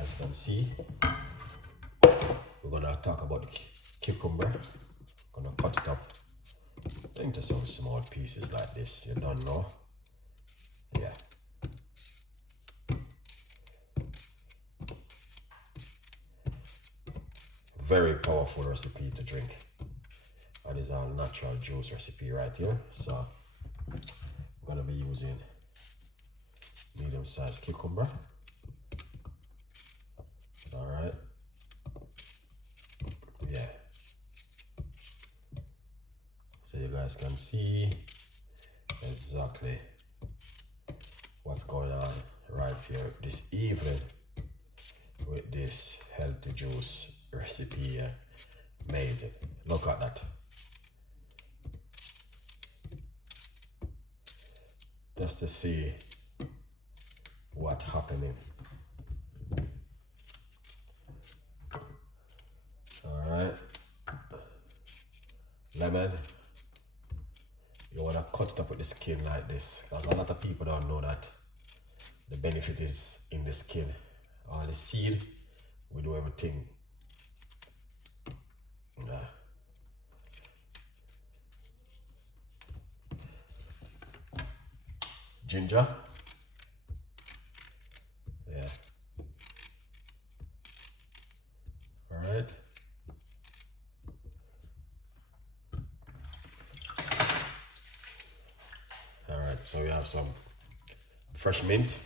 guys can see, we're gonna talk about the cucumber. Gonna cut it up into some small pieces like this. You don't know, yeah. Very powerful recipe to drink, and it's a natural juice recipe right here. So I'm gonna be using medium-sized cucumber. All right, yeah. So you guys can see exactly what's going on right here this evening with this healthy juice recipe. Amazing. Look at that. Just to see what's happening. All right. Lemon. You want to cut it up with the skin like this, because a lot of people don't know that the benefit is in the skin. All the seed, we do everything. Yeah. Ginger. Yeah. All right. So we have some fresh mint.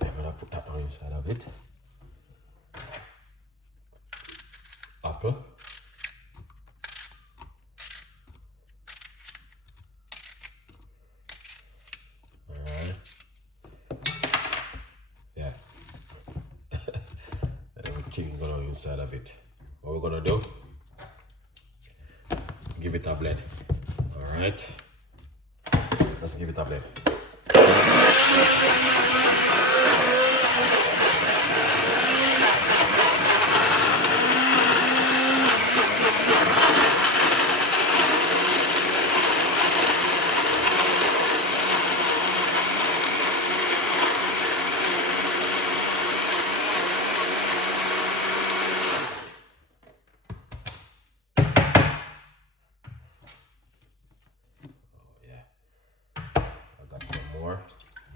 I'm gonna put that on inside of it. Apple. Alright. Yeah. Everything going on inside of it. What we're gonna do? Give it a blend. Alright. Let's give it a blend.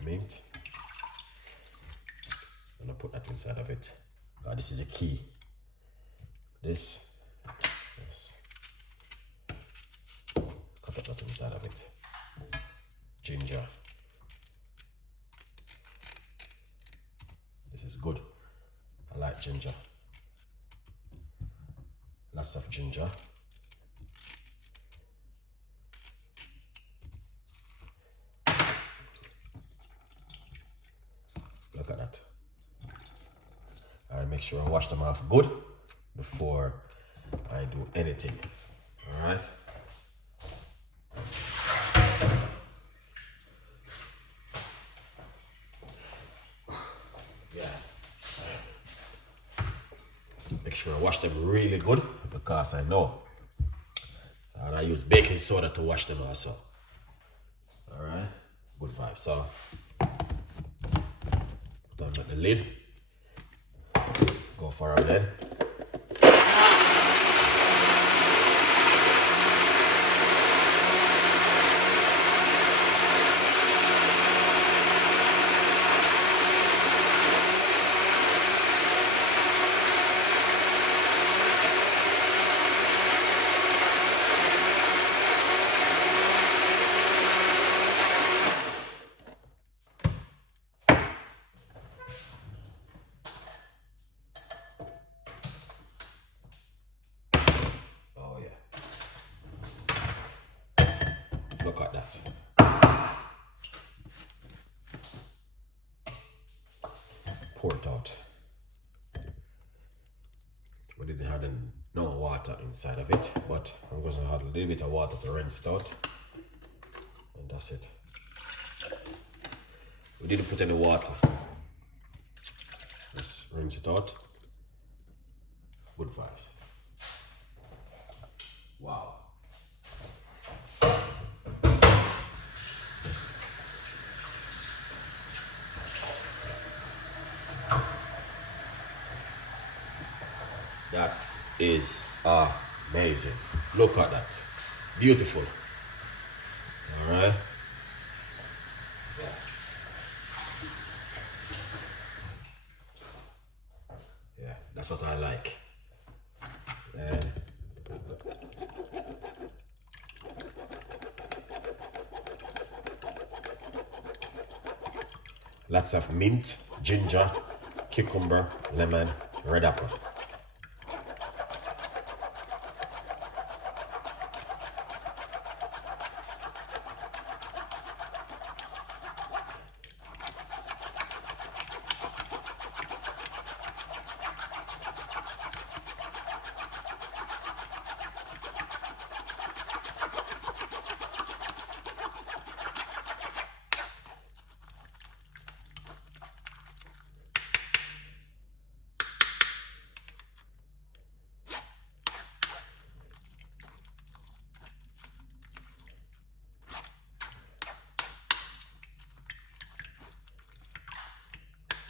Mint. I'm gonna put that inside of it. This is a key. This. Cut up that inside of it. Ginger. This is good. I like ginger. Lots of ginger. Look at that. I make sure I wash them off good before I do anything. All right. Yeah. Make sure I wash them really good, because I know. And I use baking soda to wash them also. All right. Good vibe. So. Don't let the lid go for our lid. Look at that. Pour it out. We didn't have no water inside of it, but I'm going to add a little bit of water to rinse it out. And that's it. We didn't put any water. Let's rinse it out. Good vibes. Wow. That is amazing. Look at that. Beautiful. All right. Yeah, that's what I like. And lots of mint, ginger, cucumber, lemon, red apple.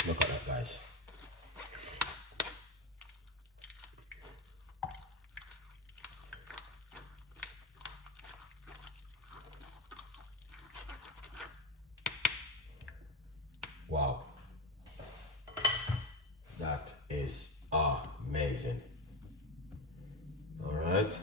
Look at that, guys. Wow. That is amazing. All right.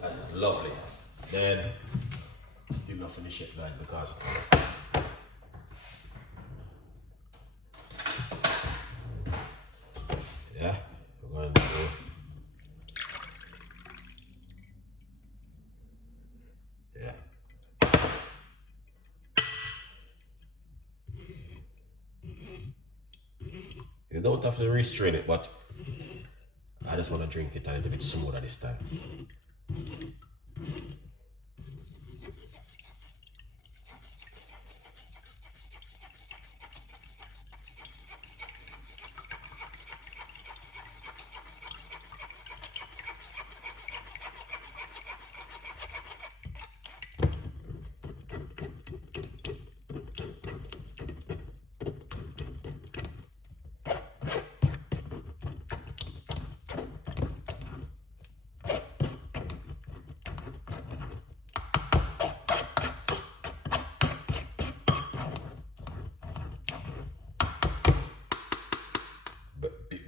That is lovely. Then, still not finish it, guys, because yeah, we're going to yeah. You don't have to restrain it, but I just want to drink it a little bit smoother this time.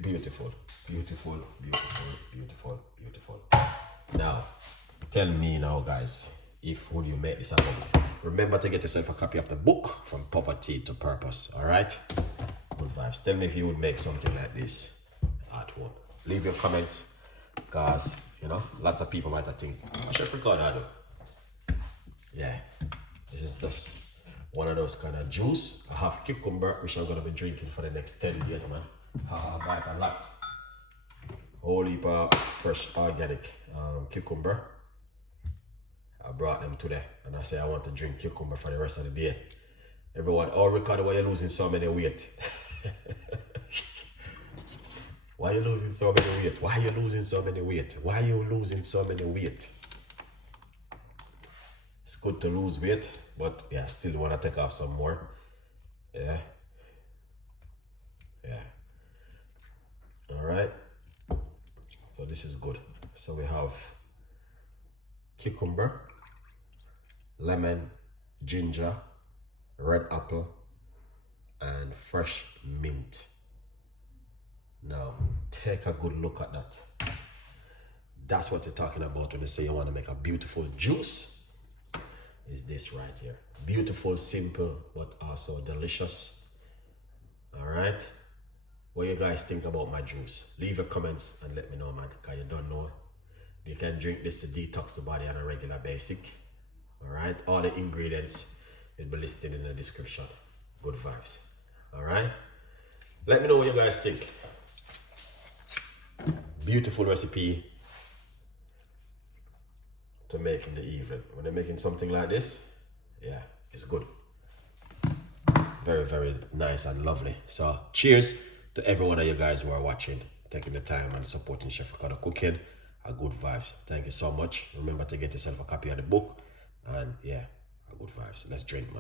Beautiful, beautiful, beautiful, beautiful, beautiful. Now, tell me now, guys, if when you make this at home, remember to get yourself a copy of the book From Poverty to Purpose. All right, good vibes. Tell me if you would make something like this at home. Leave your comments, because you know lots of people might think I should record that. Yeah, this is just one of those kind of juice. I have cucumber, which I'm gonna be drinking for the next 10 years, man. I buy it a lot. Whole heap of fresh organic cucumber. I brought them today and I say I want to drink cucumber for the rest of the day. Everyone, oh Ricardo, why you losing so many weight? Why you losing so many weight? Why you losing so many weight? Why you losing so many weight? It's good to lose weight, but yeah, still want to take off some more. Yeah. Yeah. All right. So this is good. So we have cucumber, lemon, ginger, red apple, and fresh mint. Now, take a good look at that. That's what you're talking about when you say you want to make a beautiful juice. Is this right here. Beautiful, simple, but also delicious. All right. What you guys think about my juice? Leave your comments and let me know, man, because you don't know. You can drink this to detox the body on a regular basis. All right. All the ingredients will be listed in the description. Good vibes. All right. Let me know what you guys think. Beautiful recipe to make in the evening. When you're making something like this, yeah, it's good. Very, very nice and lovely. So cheers to every one of you guys who are watching, taking the time and supporting Chef Ricardo Cooking. a good vibes. Thank you so much. Remember to get yourself a copy of the book, and yeah, a good vibes. Let's drink, man.